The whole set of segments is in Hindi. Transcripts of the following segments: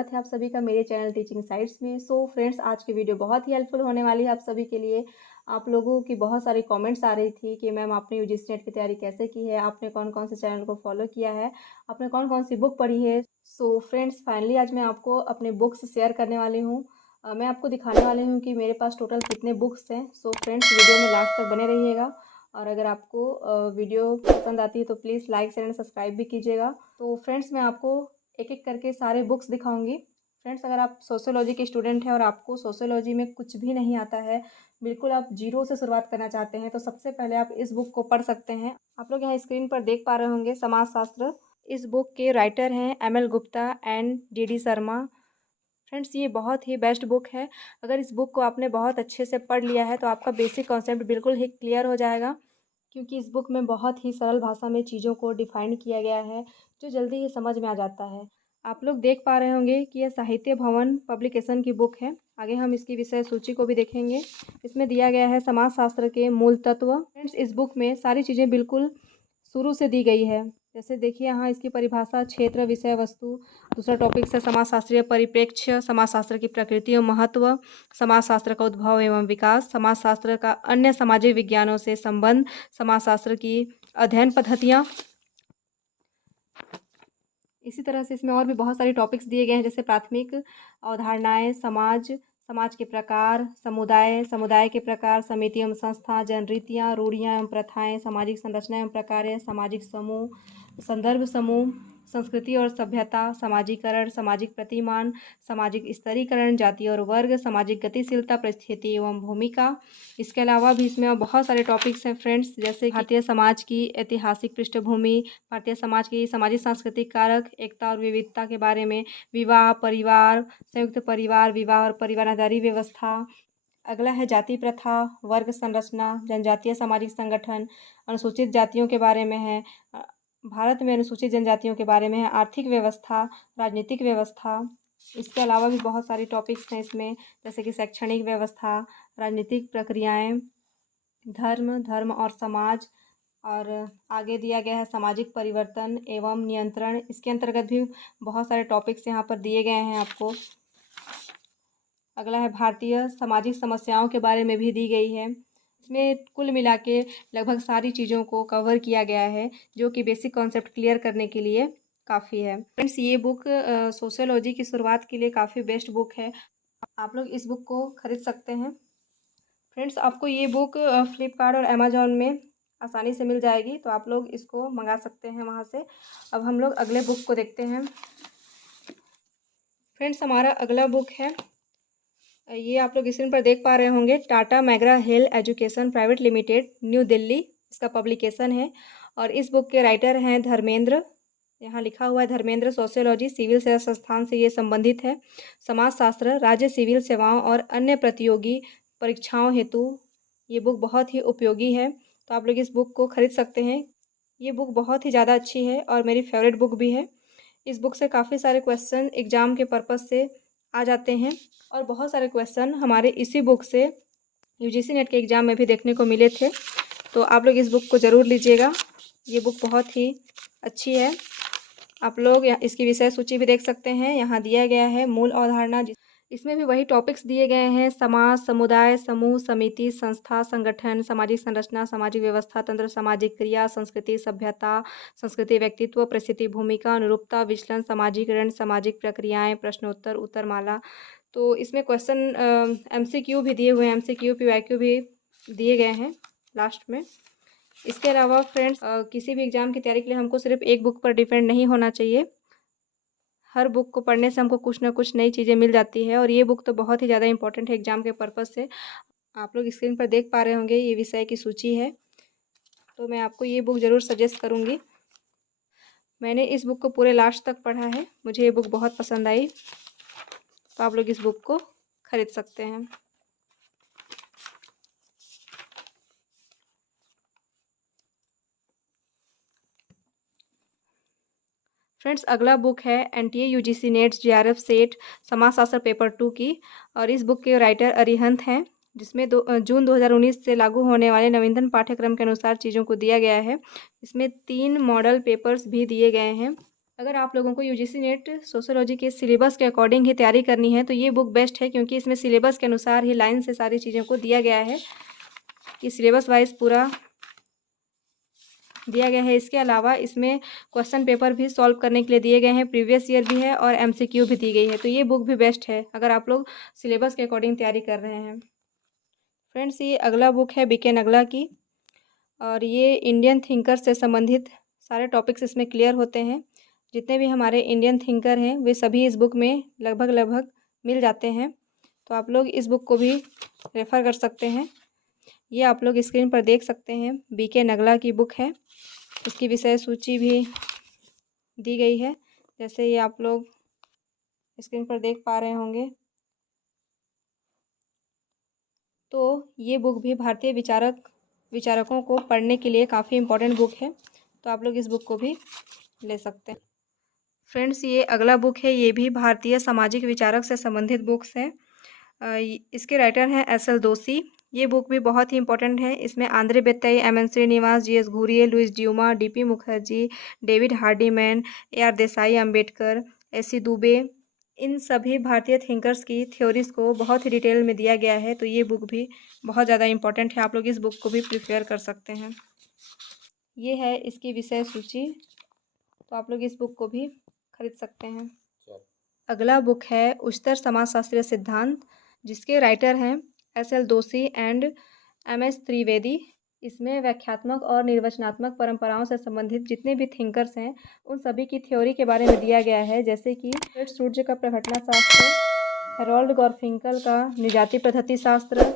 स्वागत है आप सभी का मेरे चैनल टीचिंग साइट्स में। सो फ्रेंड्स, आज की वीडियो बहुत ही हेल्पफुल होने वाली है आप सभी के लिए। आप लोगों की बहुत सारी कमेंट्स आ रही थी कि मैम आपने यूजीसी नेट की तैयारी कैसे की है, आपने कौन कौन से चैनल को फॉलो किया है, आपने कौन कौन सी बुक पढ़ी है। सो फ्रेंड्स, फाइनली आज मैं आपको अपने बुक्स शेयर करने वाली हूँ। मैं आपको दिखाने वाली हूँ कि मेरे पास टोटल कितने बुक्स हैं। सो फ्रेंड्स, वीडियो में लास्ट तक बने रहिएगा और अगर आपको वीडियो पसंद आती है तो please like share and subscribe भी कीजिएगा। तो फ्रेंड्स, मैं आपको एक एक करके सारे बुक्स दिखाऊंगी। फ्रेंड्स, अगर आप सोशियोलॉजी के स्टूडेंट हैं और आपको सोशियोलॉजी में कुछ भी नहीं आता है, बिल्कुल आप जीरो से शुरुआत करना चाहते हैं, तो सबसे पहले आप इस बुक को पढ़ सकते हैं। आप लोग यहाँ स्क्रीन पर देख पा रहे होंगे समाजशास्त्र। इस बुक के राइटर हैं ML Gupta and DD Sharma. Friends, ये बहुत ही बेस्ट बुक है। अगर इस बुक को आपने बहुत अच्छे से पढ़ लिया है तो आपका बेसिक कॉन्सेप्ट बिल्कुल ही क्लियर हो जाएगा, क्योंकि इस बुक में बहुत ही सरल भाषा में चीज़ों को डिफाइन किया गया है जो जल्दी ही समझ में आ जाता है। आप लोग देख पा रहे होंगे कि यह साहित्य भवन पब्लिकेशन की बुक है। आगे हम इसकी विषय सूची को भी देखेंगे। इसमें दिया गया है समाजशास्त्र के मूल तत्व। फ्रेंड्स, इस बुक में सारी चीज़ें बिल्कुल शुरू से दी गई है। जैसे देखिए यहाँ इसकी परिभाषा, क्षेत्र, विषय वस्तु। दूसरा टॉपिक है समाजशास्त्रीय परिप्रेक्ष्य, समाजशास्त्र की प्रकृति और महत्व, समाजशास्त्र का उद्भव एवं विकास, समाजशास्त्र का अन्य सामाजिक विज्ञानों से संबंध, समाजशास्त्र की अध्ययन पद्धतियाँ। इसी तरह से इसमें और भी बहुत सारे टॉपिक्स दिए गए हैं, जैसे प्राथमिक अवधारणाएं, समाज, समाज के प्रकार, समुदाय, समुदाय के प्रकार, समिति एवं संस्था, जनरीतियाँ, रूढ़ियाँ एवं प्रथाएं, सामाजिक संरचना एवं प्रकार, सामाजिक समूह, संदर्भ समूह, संस्कृति और सभ्यता, सामाजिकरण, सामाजिक प्रतिमान, सामाजिक स्तरीकरण, जाति और वर्ग, सामाजिक गतिशीलता, परिस्थिति एवं भूमिका। इसके अलावा भी इसमें और बहुत सारे टॉपिक्स हैं फ्रेंड्स, जैसे भारतीय समाज की ऐतिहासिक पृष्ठभूमि, भारतीय समाज की सामाजिक सांस्कृतिक कारक, एकता और विविधता के बारे में, विवाह, परिवार, संयुक्त परिवार, विवाह और परिवार आधारित व्यवस्था। अगला है जाति प्रथा, वर्ग संरचना, जनजातीय सामाजिक संगठन, अनुसूचित जातियों के बारे में है, भारत में अनुसूचित जनजातियों के बारे में है, आर्थिक व्यवस्था, राजनीतिक व्यवस्था। इसके अलावा भी बहुत सारी टॉपिक्स हैं इसमें, जैसे कि शैक्षणिक व्यवस्था, राजनीतिक प्रक्रियाएं, धर्म और समाज। और आगे दिया गया है सामाजिक परिवर्तन एवं नियंत्रण। इसके अंतर्गत भी बहुत सारे टॉपिक्स यहाँ पर दिए गए हैं आपको। अगला है भारतीय सामाजिक समस्याओं के बारे में भी दी गई है। इसमें कुल मिला के लगभग सारी चीज़ों को कवर किया गया है, जो कि बेसिक कॉन्सेप्ट क्लियर करने के लिए काफ़ी है। फ्रेंड्स, ये बुक सोशियोलॉजी की शुरुआत के लिए काफ़ी बेस्ट बुक है। आप लोग इस बुक को खरीद सकते हैं। फ्रेंड्स, आपको ये बुक फ्लिपकार्ट और अमेजोन में आसानी से मिल जाएगी, तो आप लोग इसको मंगा सकते हैं वहाँ से। अब हम लोग अगले बुक को देखते हैं। फ्रेंड्स, हमारा अगला बुक है, ये आप लोग स्क्रीन पर देख पा रहे होंगे, Tata McGraw Hill education private limited, New Delhi, इसका पब्लिकेशन है। और इस बुक के राइटर हैं धर्मेंद्र। यहाँ लिखा हुआ है धर्मेंद्र। सोशियोलॉजी, सिविल सेवा संस्थान से ये संबंधित है। समाजशास्त्र, राज्य सिविल सेवाओं और अन्य प्रतियोगी परीक्षाओं हेतु ये बुक बहुत ही उपयोगी है, तो आप लोग इस बुक को खरीद सकते हैं। ये बुक बहुत ही ज़्यादा अच्छी है और मेरी फेवरेट बुक भी है। इस बुक से काफ़ी सारे क्वेश्चन एग्ज़ाम के पर्पज़ से आ जाते हैं और बहुत सारे क्वेश्चन हमारे इसी बुक से यूजीसी नेट के एग्ज़ाम में भी देखने को मिले थे, तो आप लोग इस बुक को ज़रूर लीजिएगा। ये बुक बहुत ही अच्छी है। आप लोग इसकी विषय सूची भी देख सकते हैं, यहाँ दिया गया है मूल अवधारणा। इसमें भी वही टॉपिक्स दिए गए हैं, समाज, समुदाय, समूह, समिति, संस्था, संगठन, सामाजिक संरचना, सामाजिक व्यवस्था तंत्र, सामाजिक क्रिया, संस्कृति, सभ्यता, संस्कृति, व्यक्तित्व, परिस्थिति, भूमिका, अनुरूपता, विचलन, सामाजिकरण, सामाजिक प्रक्रियाएं, प्रश्नोत्तर, उत्तरमाला। तो इसमें क्वेश्चन एमसीक्यू भी दिए हुए हैं, एमसीक्यू पीवाईक्यू भी दिए गए हैं लास्ट में। इसके अलावा फ्रेंड्स, किसी भी एग्ज़ाम की तैयारी के लिए हमको सिर्फ एक बुक पर डिपेंड नहीं होना चाहिए। हर बुक को पढ़ने से हमको कुछ ना कुछ नई चीज़ें मिल जाती है, और ये बुक तो बहुत ही ज़्यादा इंपॉर्टेंट है एग्ज़ाम के पर्पज़ से। आप लोग स्क्रीन पर देख पा रहे होंगे, ये विषय की सूची है, तो मैं आपको ये बुक ज़रूर सजेस्ट करूँगी। मैंने इस बुक को पूरे लास्ट तक पढ़ा है, मुझे ये बुक बहुत पसंद आई, तो आप लोग इस बुक को खरीद सकते हैं। फ्रेंड्स, अगला बुक है NTA UGC net JRF set समाजशास्त्र पेपर 2 की, और इस बुक के राइटर अरिहंत हैं, जिसमें जून 2019 से लागू होने वाले नवीनतम पाठ्यक्रम के अनुसार चीज़ों को दिया गया है। इसमें 3 मॉडल पेपर्स भी दिए गए हैं। अगर आप लोगों को यूजीसी नेट सोशियोलॉजी के सिलेबस के अकॉर्डिंग ही तैयारी करनी है तो ये बुक बेस्ट है, क्योंकि इसमें सिलेबस के अनुसार ही लाइन से सारी चीज़ों को दिया गया है कि सिलेबस वाइज पूरा दिया गया है। इसके अलावा इसमें क्वेश्चन पेपर भी सॉल्व करने के लिए दिए गए हैं, प्रीवियस ईयर भी है और एमसीक्यू भी दी गई है। तो ये बुक भी बेस्ट है अगर आप लोग सिलेबस के अकॉर्डिंग तैयारी कर रहे हैं। फ्रेंड्स, ये अगला बुक है बीके नगला की, और ये इंडियन थिंकर से संबंधित सारे टॉपिक्स इसमें क्लियर होते हैं। जितने भी हमारे इंडियन थिंकर हैं वे सभी इस बुक में लगभग मिल जाते हैं। तो आप लोग इस बुक को भी रेफ़र कर सकते हैं। ये आप लोग स्क्रीन पर देख सकते हैं, बीके नगला की बुक है। इसकी विषय सूची भी दी गई है, जैसे ये आप लोग स्क्रीन पर देख पा रहे होंगे। तो ये बुक भी भारतीय विचारकों को पढ़ने के लिए काफ़ी इम्पोर्टेंट बुक है। तो आप लोग इस बुक को भी ले सकते हैं। फ्रेंड्स, ये अगला बुक है, ये भी भारतीय सामाजिक विचारक से संबंधित बुक्स है। इसके राइटर हैं एस.एल. दोशी। ये बुक भी बहुत ही इंपॉर्टेंट है। इसमें Andre Beteille, M N. Srinivas, G S. Ghurye, Louis Dumont, D P. Mukherjee, David Hardiman, A R. Desai, Ambedkar, S C. Dube, इन सभी भारतीय थिंकर्स की थ्योरीज को बहुत ही डिटेल में दिया गया है। तो ये बुक भी बहुत ज़्यादा इंपॉर्टेंट है, आप लोग इस बुक को भी प्रिफेयर कर सकते हैं। ये है इसकी विषय सूची, तो आप लोग इस बुक को भी खरीद सकते हैं। अगला बुक है उच्चतर समाजशास्त्रीय सिद्धांत, जिसके राइटर हैं S L. Doshi and M S. Trivedi. इसमें व्याख्यात्मक और निर्वचनात्मक परंपराओं से संबंधित जितने भी थिंकर्स हैं उन सभी की थ्योरी के बारे में दिया गया है, जैसे कि सूर्य का प्रघटना शास्त्र, हेरोल्ड गॉर्फिंकल का निजाति पद्धति शास्त्र,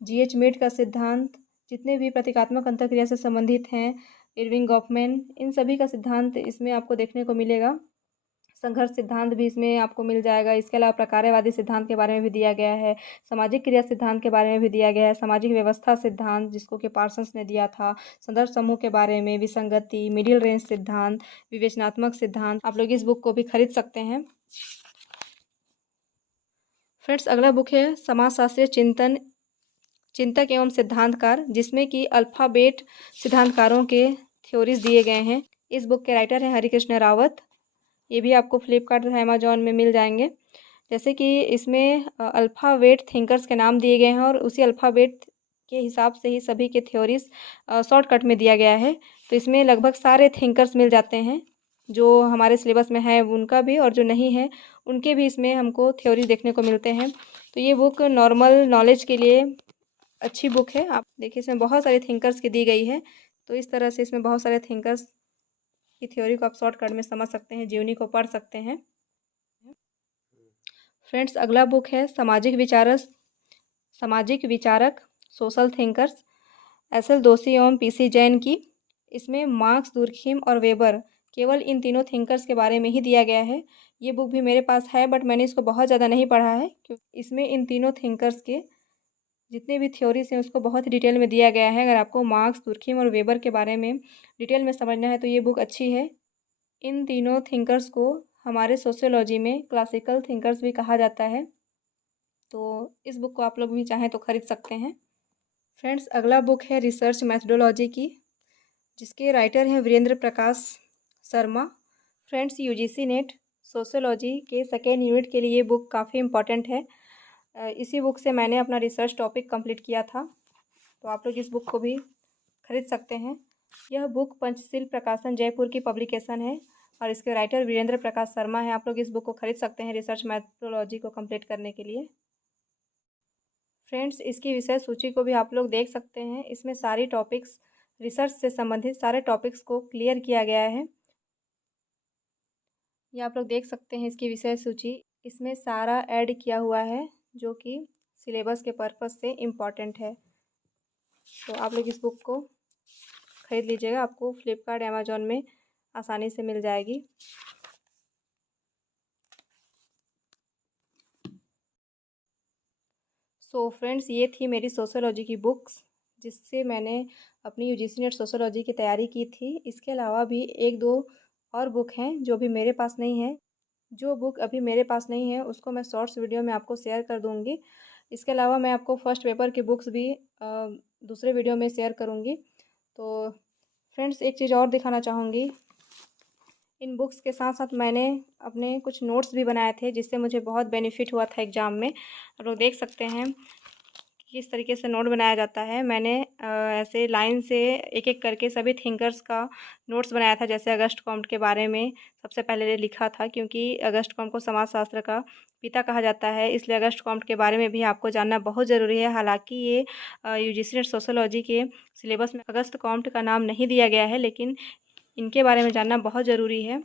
जी.एच. मीड का सिद्धांत, जितने भी प्रतीकात्मक अंतर्क्रिया से संबंधित हैं, इरविंग गॉफमैन, इन सभी का सिद्धांत इसमें आपको देखने को मिलेगा। संघर्ष सिद्धांत भी इसमें आपको मिल जाएगा। इसके अलावा प्रकारवादी सिद्धांत के बारे में भी दिया गया है, सामाजिक क्रिया सिद्धांत के बारे में भी दिया गया है, सामाजिक व्यवस्था सिद्धांत जिसको कि पार्सन्स ने दिया था, संदर्भ समूह के बारे में, विसंगति, मिडिल रेंज सिद्धांत, विवेचनात्मक सिद्धांत। आप लोग इस बुक को भी खरीद सकते हैं। फ्रेंड्स, अगला बुक है समाजशास्त्रीय चिंतक एवं सिद्धांतकार, जिसमें कि अल्फ़ाबेट सिद्धांतकारों के थ्योरीज दिए गए हैं। इस बुक के राइटर हैं हरिकृष्ण रावत। ये भी आपको फ्लिपकार्ट तथा अमेजॉन में मिल जाएंगे। जैसे कि इसमें अल्फ़ाबेट थिंकर्स के नाम दिए गए हैं और उसी अल्फ़ाबेट के हिसाब से ही सभी के थ्योरीज शॉर्टकट में दिया गया है। तो इसमें लगभग सारे थिंकर्स मिल जाते हैं, जो हमारे सिलेबस में है उनका भी और जो नहीं है उनके भी इसमें हमको थ्योरी देखने को मिलते हैं। तो ये बुक नॉर्मल नॉलेज के लिए अच्छी बुक है। आप देखिए इसमें बहुत सारे थिंकर्स की दी गई है, तो इस तरह से इसमें बहुत सारे थिंकर्स की थ्योरी को आप शॉर्टकट में समझ सकते हैं, जीवनी को पढ़ सकते हैं। फ्रेंड्स, अगला बुक है सामाजिक विचारक सोशल थिंकर्स, एस.एल. दोशी एवं पी.सी. जैन की। इसमें मार्क्स, दुर्खिम और वेबर, केवल इन तीनों थिंकर्स के बारे में ही दिया गया है। ये बुक भी मेरे पास है, बट मैंने इसको बहुत ज़्यादा नहीं पढ़ा है, क्योंकि इसमें इन तीनों थिंकर्स के जितने भी थ्योरीज हैं उसको बहुत ही डिटेल में दिया गया है। अगर आपको मार्क्स, दुर्खिम और वेबर के बारे में डिटेल में समझना है तो ये बुक अच्छी है। इन तीनों थिंकर्स को हमारे सोशियोलॉजी में क्लासिकल थिंकर्स भी कहा जाता है। तो इस बुक को आप लोग भी चाहें तो खरीद सकते हैं। फ्रेंड्स, अगला बुक है रिसर्च मैथडोलॉजी की, जिसके राइटर हैं Virendra Prakash Sharma. Friends, UGC NET sociology के सेकेंड यूनिट के लिए ये बुक काफ़ी इम्पॉर्टेंट है। इसी बुक से मैंने अपना रिसर्च टॉपिक कंप्लीट किया था, तो आप लोग इस बुक को भी खरीद सकते हैं। यह बुक पंचशील प्रकाशन जयपुर की पब्लिकेशन है और इसके राइटर वीरेंद्र प्रकाश शर्मा हैं। आप लोग इस बुक को खरीद सकते हैं रिसर्च मैथडोलॉजी को कंप्लीट करने के लिए। फ्रेंड्स, इसकी विषय सूची को भी आप लोग देख सकते हैं। इसमें सारी टॉपिक्स, रिसर्च से संबंधित सारे टॉपिक्स को क्लियर किया गया है। ये आप लोग देख सकते हैं इसकी विषय सूची। इसमें सारा ऐड किया हुआ है जो कि सिलेबस के पर्पज़ से इम्पॉर्टेंट है। तो आप लोग इस बुक को खरीद लीजिएगा, आपको फ्लिपकार्ट, अमेजॉन में आसानी से मिल जाएगी। सो फ्रेंड्स, ये थी मेरी सोशियोलॉजी की बुक्स, जिससे मैंने अपनी यूजीसी नेट सोशियोलॉजी की तैयारी की थी। इसके अलावा भी एक दो और बुक हैं जो अभी मेरे पास नहीं है। जो बुक अभी मेरे पास नहीं है उसको मैं शॉर्ट्स वीडियो में आपको शेयर कर दूँगी। इसके अलावा मैं आपको फर्स्ट पेपर की बुक्स भी दूसरे वीडियो में शेयर करूँगी। तो फ्रेंड्स, एक चीज़ और दिखाना चाहूँगी। इन बुक्स के साथ साथ मैंने अपने कुछ नोट्स भी बनाए थे, जिससे मुझे बहुत बेनिफिट हुआ था एग्ज़ाम में। आप लोग देख सकते हैं किस तरीके से नोट बनाया जाता है। मैंने ऐसे लाइन से एक-एक करके सभी थिंकर्स का नोट्स बनाया था। जैसे अगस्ट कॉम्ट के बारे में सबसे पहले लिखा था, क्योंकि अगस्ट कॉम्ट को समाजशास्त्र का पिता कहा जाता है, इसलिए अगस्ट कॉम्ट के बारे में भी आपको जानना बहुत ज़रूरी है। हालाँकि ये यूजीसी नेट सोशियोलॉजी के सिलेबस में अगस्त कॉम्ट का नाम नहीं दिया गया है, लेकिन इनके बारे में जानना बहुत ज़रूरी है।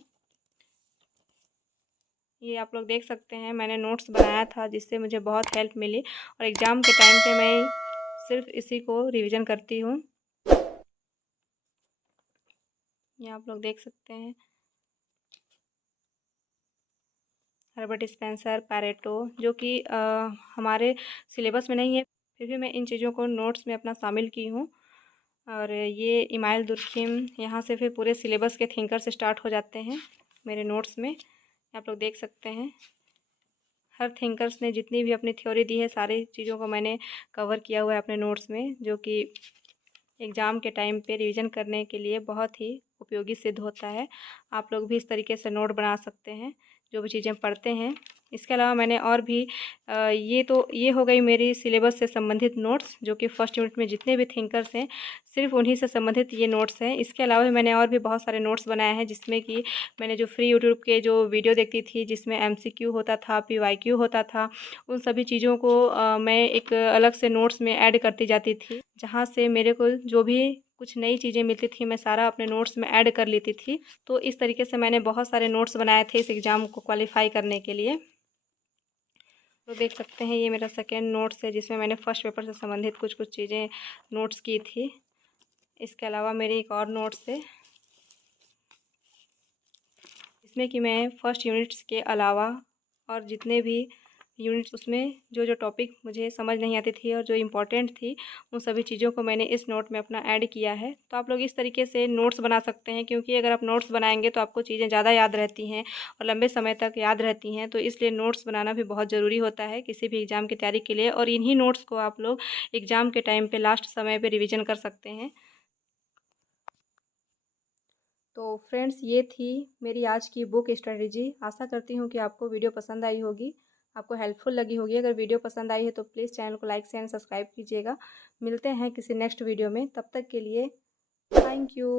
ये आप लोग देख सकते हैं मैंने नोट्स बनाया था, जिससे मुझे बहुत हेल्प मिली और एग्ज़ाम के टाइम पे मैं सिर्फ इसी को रिवीजन करती हूँ। ये आप लोग देख सकते हैं हर्बर्ट स्पेंसर, पैरेटो, जो कि हमारे सिलेबस में नहीं है, फिर भी मैं इन चीज़ों को नोट्स में अपना शामिल की हूँ। और ये इमाइल दुर्खिम, यहाँ से फिर पूरे सिलेबस के थिंकर्स स्टार्ट हो जाते हैं मेरे नोट्स में। आप लोग देख सकते हैं हर थिंकर्स ने जितनी भी अपनी थ्योरी दी है, सारी चीज़ों को मैंने कवर किया हुआ है अपने नोट्स में, जो कि एग्ज़ाम के टाइम पे रिवीजन करने के लिए बहुत ही उपयोगी सिद्ध होता है। आप लोग भी इस तरीके से नोट बना सकते हैं जो भी चीज़ें पढ़ते हैं। इसके अलावा मैंने और भी ये हो गई मेरी सिलेबस से संबंधित नोट्स, जो कि फर्स्ट यूनिट में जितने भी थिंकर्स हैं सिर्फ उन्हीं से संबंधित ये नोट्स हैं। इसके अलावा भी मैंने और भी बहुत सारे नोट्स बनाए हैं, जिसमें कि मैंने जो फ्री यूट्यूब के जो वीडियो देखती थी, जिसमें एमसीक्यू होता था, पीवाईक्यू होता था, उन सभी चीज़ों को मैं एक अलग से नोट्स में ऐड करती जाती थी, जहाँ से मेरे को जो भी कुछ नई चीज़ें मिलती थी मैं सारा अपने नोट्स में ऐड कर लेती थी। तो इस तरीके से मैंने बहुत सारे नोट्स बनाए थे इस एग्ज़ाम को क्वालिफ़ाई करने के लिए। तो देख सकते हैं ये मेरा सेकेंड नोट्स है, जिसमें मैंने फर्स्ट पेपर से संबंधित कुछ चीज़ें नोट्स की थी। इसके अलावा मेरी एक और नोट्स है, जिसमें कि मैं फर्स्ट यूनिट्स के अलावा और जितने भी यूनिट्स उसमें जो टॉपिक मुझे समझ नहीं आती थी और जो इम्पोर्टेंट थी, उन सभी चीज़ों को मैंने इस नोट में अपना ऐड किया है। तो आप लोग इस तरीके से नोट्स बना सकते हैं, क्योंकि अगर आप नोट्स बनाएंगे तो आपको चीज़ें ज़्यादा याद रहती हैं और लंबे समय तक याद रहती हैं। तो इसलिए नोट्स बनाना भी बहुत ज़रूरी होता है किसी भी एग्ज़ाम की तैयारी के लिए, और इन्हीं नोट्स को आप लोग एग्ज़ाम के टाइम पर लास्ट समय पर रिविज़न कर सकते हैं। तो फ्रेंड्स, ये थी मेरी आज की बुक स्ट्रेटजी। आशा करती हूँ कि आपको वीडियो पसंद आई होगी, आपको हेल्पफुल लगी होगी। अगर वीडियो पसंद आई है तो प्लीज़ चैनल को लाइक शेयर एंड सब्सक्राइब कीजिएगा। मिलते हैं किसी नेक्स्ट वीडियो में, तब तक के लिए थैंक यू।